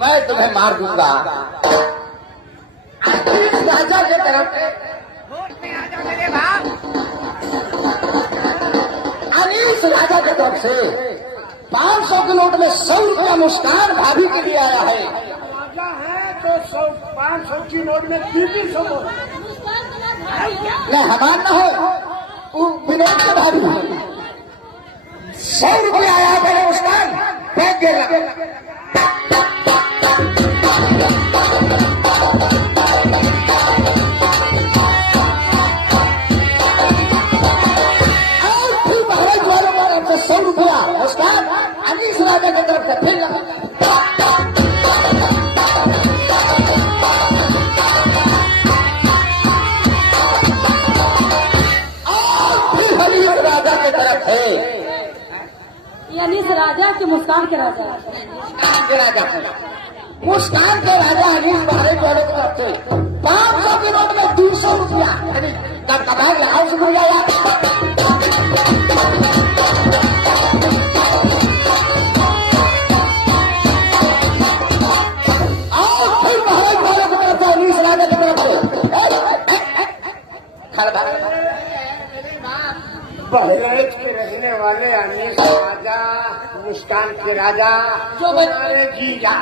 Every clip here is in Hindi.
मैं तुम्हें मार दूंगा। राजा के तरफ अनीस राजा के तरफ से 500 के नोट में 100 रुपया मुस्कान भाभी के लिए आया है। राजा है तो 500 की नोट में 300 नहीं हमार न हो, वो विनोद के भाभी 100 रुपया आया है मुस्कान फेंक देगा। अनीस राजा की तरफ से फिर अनीस राजा की तरफ है। अनीस राजा के मुस्कान के राजा मुस्कान के राजा अनीस बारे वालों की तरफ से 500 के नोट में 200 रुपया लगाओ शुक्रिया यार। बहराइच के रहने वाले अनीस राजा, मुस्कान के राजा, जो हमारे जीजा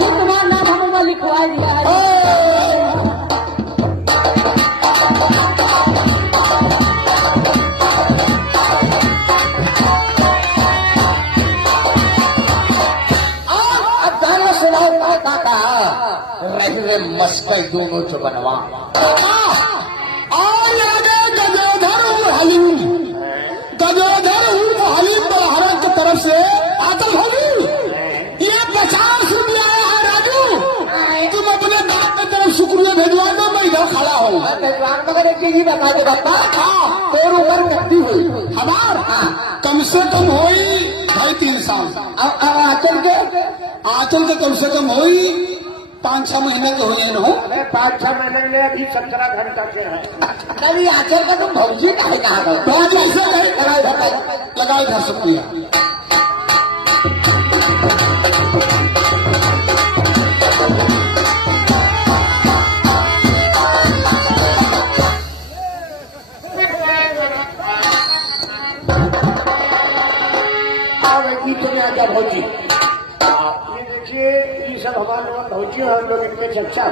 तुम्हारा नाम हमें लिखवा दिया है। मस्कर दोनों जो बनवा गजोधर हलीम बलहारत की तरफ से आतल होगी। ये 50 रुपया आया है राजू, तुम अपने दांत की तरफ शुक्रिया भेजवा दो, मैं इधर खड़ा हूँ। मगर एक चीज बता दो बता, और ऊपर व्यक्ति हुई हमार कम से कम होई 2.5-3 साल। आंचल के कम से कम होई 5-6 महीने के हो जाए हो। 5-6 महीने में अभी 17 घंटा के है। कभी आंचल का तुम भौजी नहीं कहा लगाई धर सकती है। भौजी ये देखिए, ये सब हमारे भौजी और हम लोग इनके चर्चा